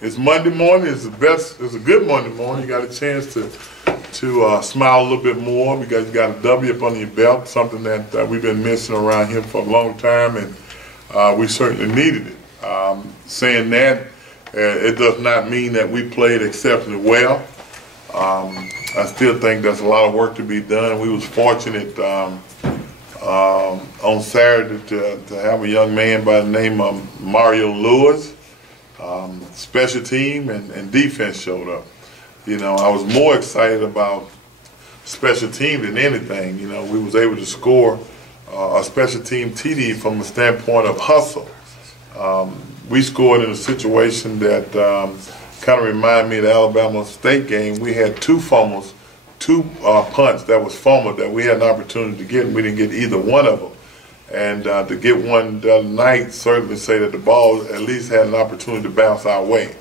It's Monday morning. It's the best. It's a good Monday morning. You got a chance to smile a little bit more because you got a W up under your belt, something that we've been missing around here for a long time, and we certainly needed it. Saying that, it does not mean that we played exceptionally well. I still think there's a lot of work to be done. We was fortunate on Saturday to have a young man by the name of Mario Lewis. Special team and defense showed up. You know, I was more excited about special team than anything. You know, we was able to score a special team TD from a standpoint of hustle. We scored in a situation that kind of reminded me of the Alabama State game. We had two fumbles, two punts that was fumbled that we had an opportunity to get, and we didn't get either one of them. And to get one the other night certainly say that the ball at least had an opportunity to bounce our way.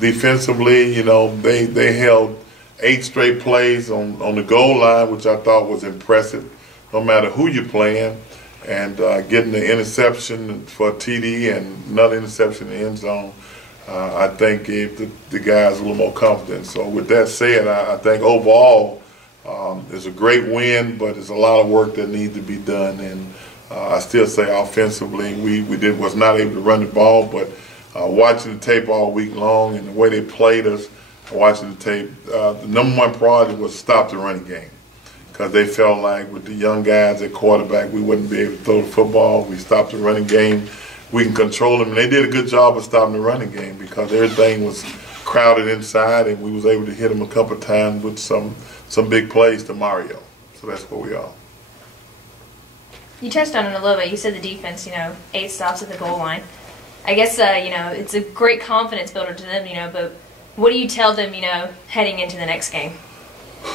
Defensively, you know, they held 8 straight plays on the goal line, which I thought was impressive, no matter who you're playing. And getting the interception for TD and another interception in the end zone, I think gave the guys a little more confidence. So with that said, I think overall, it's a great win, but there's a lot of work that needs to be done. And I still say offensively, we was not able to run the ball, but watching the tape all week long and the way they played us, watching the tape, the #1 priority was to stop the running game, because they felt like with the young guys at quarterback, we wouldn't be able to throw the football. We stopped the running game. We can control them, and they did a good job of stopping the running game because everything was crowded inside, and we was able to hit them a couple of times with some big plays to Mario. So that's where we are. You touched on it a little bit. You said the defense, you know, 8 stops at the goal line. I guess, you know, it's a great confidence builder to them, you know, but what do you tell them, you know, heading into the next game?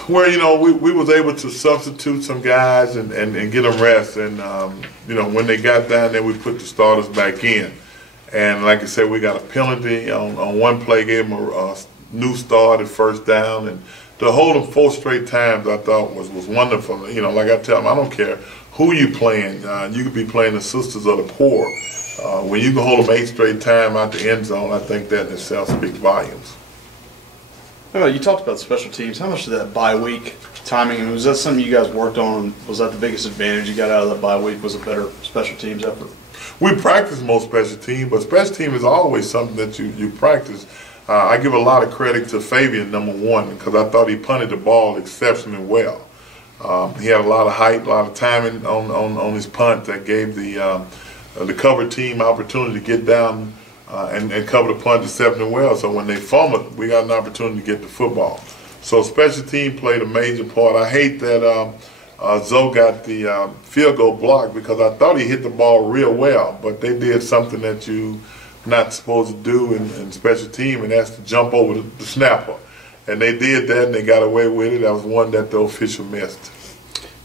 Well, you know, we was able to substitute some guys and get them rest. And, you know, when they got down there, we put the starters back in. And like I said, we got a penalty on one play, gave them a new start at first down. And to hold them 4 straight times, I thought was wonderful. You know, like I tell them, I don't care who you playing. You could be playing the Sisters of the Poor. When you can hold them 8 straight times out the end zone, I think that in itself speaks volumes. You talked about special teams. How much did that bye week timing, was that something you guys worked on? Was that the biggest advantage you got out of that bye week? Was a better special teams effort? We practice most special teams, but special team is always something that you practice. I give a lot of credit to Fabian, #1, because I thought he punted the ball exceptionally well. He had a lot of height, a lot of timing on his punt that gave the cover team opportunity to get down and cover the punt exceptionally well. So when they fumbled, we got an opportunity to get the football. So special team played a major part. I hate that Zoe got the field goal blocked because I thought he hit the ball real well, but they did something that you're not supposed to do in special team, and that's to jump over the snapper. And they did that, and they got away with it. That was one that the official missed.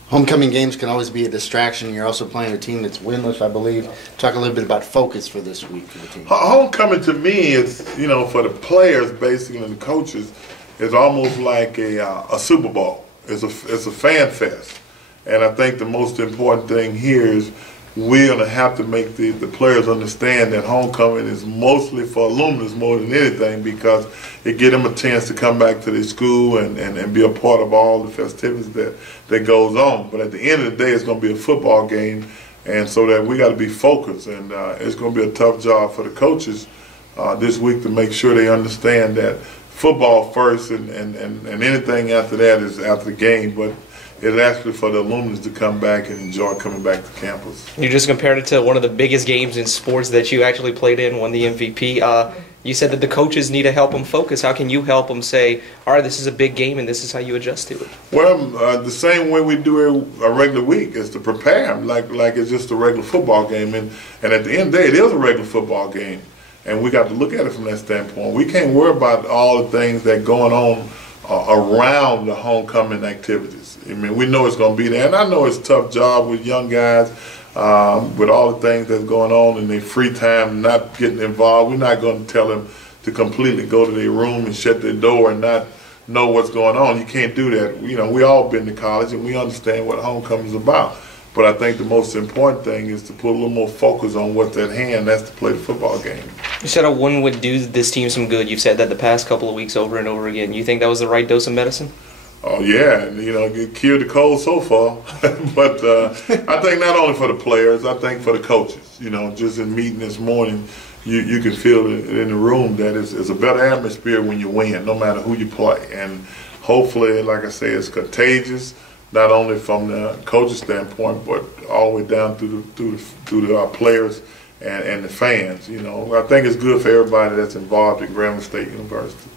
Homecoming games can always be a distraction. You're also playing a team that's winless, I believe. Talk a little bit about focus for this week for the team. Homecoming to me is, you know, for the players basically and the coaches, is almost like a Super Bowl. It's a fan fest. And I think the most important thing here is we're going to have to make the players understand that homecoming is mostly for alumnus more than anything, because it gives them a chance to come back to their school and be a part of all the festivities that goes on. But at the end of the day, it's going to be a football game, and so that we got to be focused. And it's going to be a tough job for the coaches this week to make sure they understand that football first and anything after that is after the game. But it's actually for the alumnus to come back and enjoy coming back to campus. You just compared it to one of the biggest games in sports that you actually played in, won the MVP. You said that the coaches need to help them focus. How can you help them say, all right, this is a big game and this is how you adjust to it? Well, the same way we do a regular week is to prepare them like it's just a regular football game. And at the end of the day, it is a regular football game. And we got to look at it from that standpoint. We can't worry about all the things that are going on around the homecoming activities. I mean, we know it's going to be there, and I know it's a tough job with young guys, with all the things that's going on in their free time, not getting involved. We're not going to tell them to completely go to their room and shut their door and not know what's going on. You can't do that. You know, we all been to college, and we understand what homecoming is about. But I think the most important thing is to put a little more focus on what's at hand. That's to play the football game. You said a win would do this team some good. You've said that the past couple of weeks over and over again. You think that was the right dose of medicine? Oh yeah, and it cured the cold so far. But I think not only for the players, I think for the coaches. Just in meeting this morning, you can feel it in the room that it's a better atmosphere when you win, no matter who you play. And hopefully, like I say, it's contagious, not only from the coach's standpoint, but all the way down through the players and the fans. I think it's good for everybody that's involved at Grambling State University.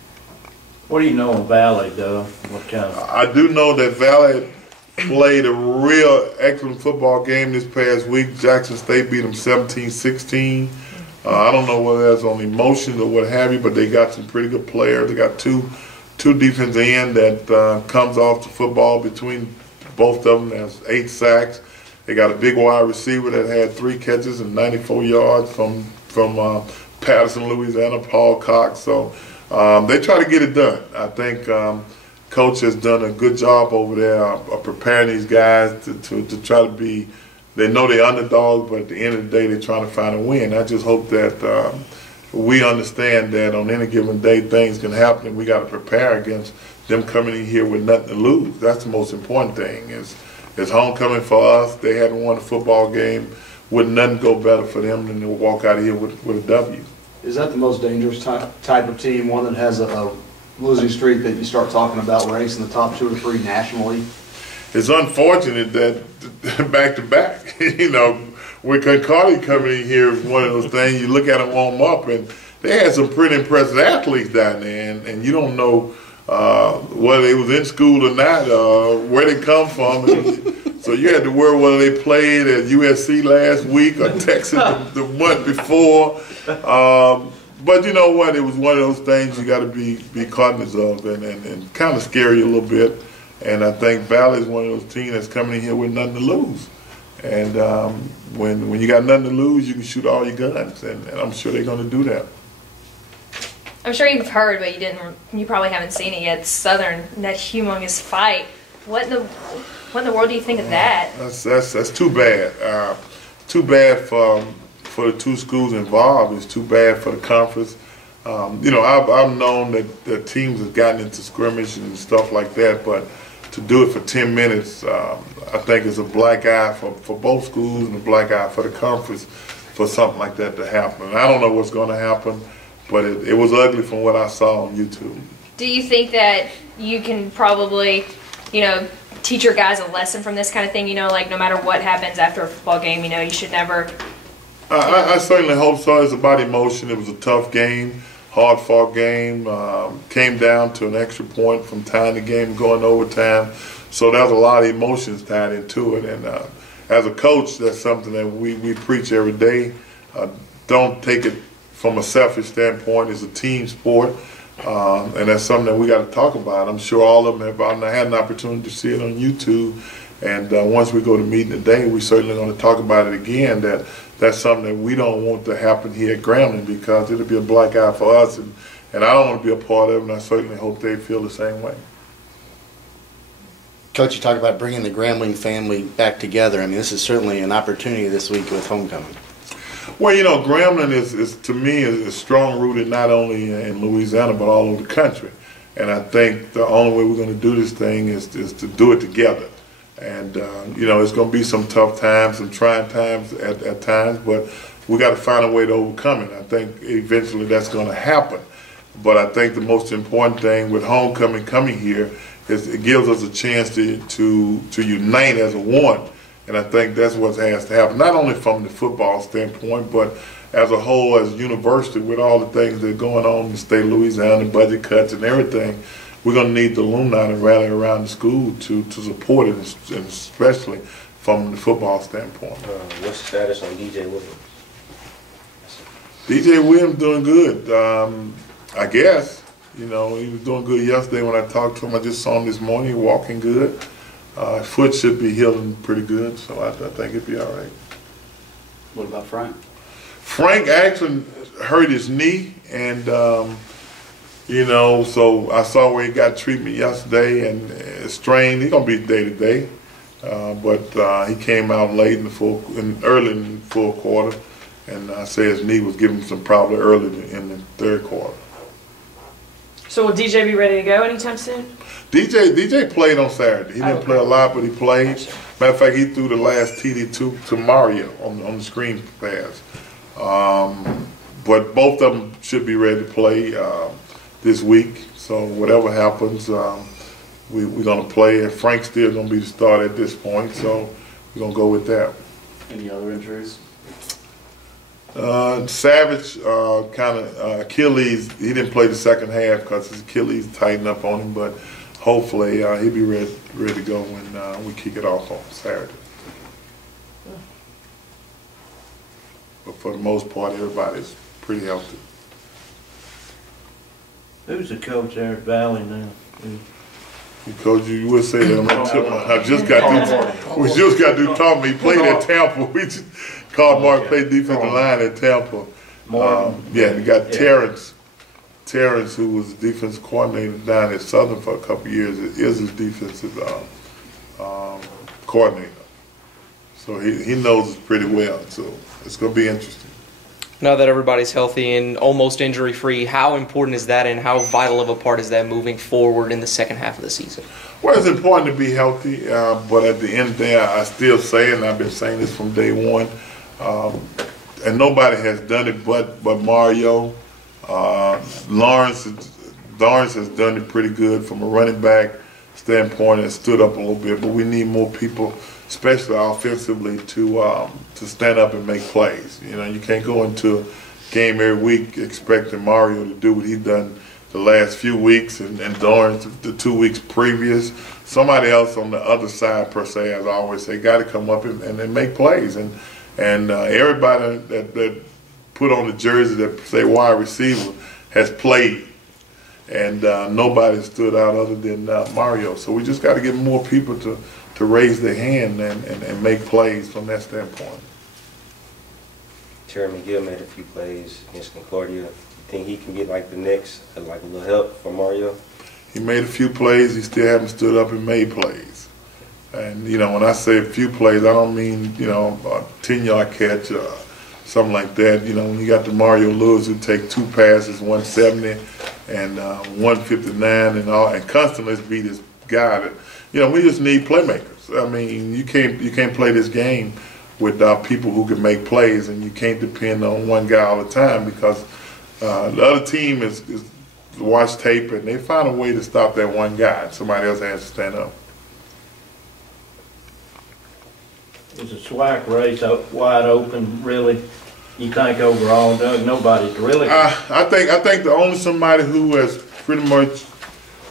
What do you know of Valley, Doug? What kind of? I do know that Valley played a real excellent football game this past week. Jackson State beat them 17-16. I don't know whether that's on emotions or what have you, but they got some pretty good players. They got two defensive end that comes off the football between both of them. There's 8 sacks. They got a big wide receiver that had 3 catches and 94 yards from Patterson, Louisiana, Paul Cox. So they try to get it done. I think Coach has done a good job over there of preparing these guys to try to be. They know they're underdogs, but at the end of the day, they're trying to find a win. I just hope that we understand that on any given day, things can happen, and we got to prepare against them coming in here with nothing to lose. That's the most important thing. It's homecoming for us. They haven't won a football game. Wouldn't nothing go better for them than to walk out of here with a W. Is that the most dangerous type of team, one that has a losing streak that you start talking about ranks in the top 2 or 3 nationally? It's unfortunate that back-to-back, with Concordia coming in here is one of those things. You look at them warm up, and they had some pretty impressive athletes down there, and you don't know whether they was in school or not, where they come from. And so you had to worry whether they played at USC last week or Texas the month before. But you know what? It was one of those things you got to be cognizant of and kind of scary a little bit. And I think Valley is one of those teams that's coming in here with nothing to lose. And when you got nothing to lose, you can shoot all your guns, and I'm sure they're going to do that. I'm sure you've heard, but you probably haven't seen it yet. Southern, that humongous fight. What in the world do you think of that? That's too bad. Too bad for the 2 schools involved. It's too bad for the conference. I've known that teams have gotten into scrimmage and stuff like that, but to do it for 10 minutes, I think it's a black eye for both schools and a black eye for the conference for something like that to happen. And I don't know what's going to happen, but it was ugly from what I saw on YouTube. Do you think that you can probably, teach your guys a lesson from this kind of thing? Like no matter what happens after a football game, you should never. I certainly hope so. It's about emotion. It was a tough game, hard-fought game. Came down to an extra point from tying the game, going overtime. So there's a lot of emotions tied into it. And as a coach, that's something that we preach every day. Don't take it from a selfish standpoint. It's a team sport. And that's something that we got to talk about. I'm sure all of them have had an opportunity to see it on YouTube. And once we go to meeting today, we're certainly going to talk about it again. That's something that we don't want to happen here at Grambling, because it'll be a black eye for us, and I don't want to be a part of it, and I certainly hope they feel the same way. Coach, you talk about bringing the Grambling family back together. I mean, this is certainly an opportunity this week with homecoming. Well, Grambling is to me is strong rooted not only in Louisiana but all over the country, and I think the only way we're going to do this thing is to do it together. And, it's going to be some tough times, some trying times at times, but we got to find a way to overcome it. I think eventually that's going to happen. But I think the most important thing with homecoming coming here is it gives us a chance to unite as a one. And I think that's what has to happen, not only from the football standpoint, but as a whole, as a university, with all the things that are going on in the state of Louisiana, budget cuts and everything. We're going to need the alumni to rally around the school to support it, and especially from the football standpoint. What's the status on DJ Williams? DJ Williams doing good, I guess. He was doing good yesterday when I talked to him. I just saw him this morning walking good. Foot should be healing pretty good, so I think it'd be all right. What about Frank? Frank actually hurt his knee, and so I saw where he got treatment yesterday, and it's strained. He's gonna be day to day. But he came out late early in the full quarter, and I say his knee was giving him some problem early in the third quarter. So will DJ be ready to go anytime soon? DJ played on Saturday. He didn't play a lot, but he played. Matter of fact, he threw the last TD to Mario on the screen pass. But both of them should be ready to play this week. So whatever happens, we're going to play. And Frank's still going to be the starter at this point, so we're going to go with that. Any other injuries? Savage kind of Achilles. He didn't play the second half because his Achilles tightened up on him, but hopefully he'll be ready to go when we kick it off on Saturday. But for the most part, everybody's pretty healthy. Who's the coach there at Valley now? Coach, you would say that. I just got we just got to tell me he played at Tampa. We just called Mark played defensive line at Tampa. Yeah, we got Terrence. Terrence, who was the defense coordinator down at Southern for a couple of years, is his defensive coordinator. So he knows it pretty well. So it's going to be interesting. Now that everybody's healthy and almost injury-free, how important is that and how vital of a part is that moving forward in the second half of the season? Well, it's important to be healthy, but at the end of the day, I still say, and I've been saying this from day one, and nobody has done it but Mario. Lawrence has done it pretty good from a running back standpoint and stood up a little bit, but we need more people, especially offensively, to stand up and make plays. You know, you can't go into a game every week expecting Mario to do what he's done the last few weeks and Lawrence the 2 weeks previous. Somebody else on the other side, per se, as I always say, got to come up and make plays. And everybody that put on the jersey that say wide receiver has played, and nobody stood out other than Mario. So we just got to get more people to raise their hand and make plays from that standpoint. Terry McGill made a few plays against Concordia. You think he can get like the next, like a little help from Mario? He made a few plays. He still haven't stood up and made plays. And, you know, when I say a few plays, I don't mean, you know, a 10-yard catch or something like that. You know, when you got the Mario Lewis who take 2 passes, 170 and 159 and constantly beat his guy. That, you know, we just need playmakers. I mean, you can't play this game without people who can make plays, and you can't depend on one guy all the time because the other team is watch tape and they find a way to stop that one guy. Somebody else has to stand up. Is the SWAC race wide open, really? You think overall, Doug, nobody's really? I think the only somebody who has pretty much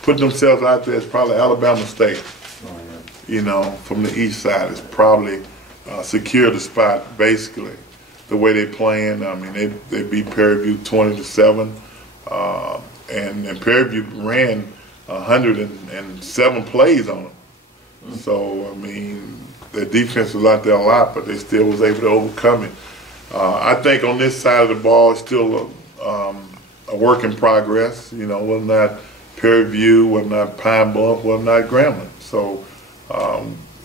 put themselves out there is probably Alabama State. Oh, yeah. You know, from the east side is probably secured the spot basically. The way they playing, I mean, they beat Prairie View 20-7, and Prairie View ran 107 plays on them. So I mean, their defense was out there a lot, but they still was able to overcome it. I think on this side of the ball, it's still a work in progress. You know, whether or not Prairie View, whether or not Pine Bluff, whether or not Grambling. So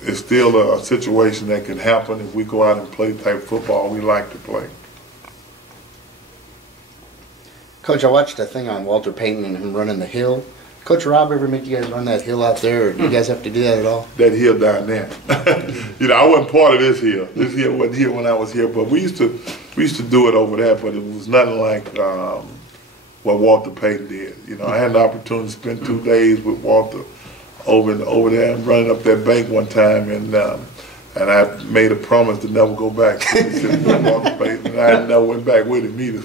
it's still a situation that can happen if we go out and play the type of football we like to play. Coach, I watched a thing on Walter Payton and him running the hill. Coach Rob ever make you guys run that hill out there, or do you guys have to do that at all? That hill down there. You know, I wasn't part of this hill. This hill wasn't here when I was here, but we used to do it over there, but it was nothing like what Walter Payton did. You know, I had the opportunity to spend 2 days with Walter over there and running up that bank one time, and I made a promise to never go back. Walter Payton, and I never went back with him either.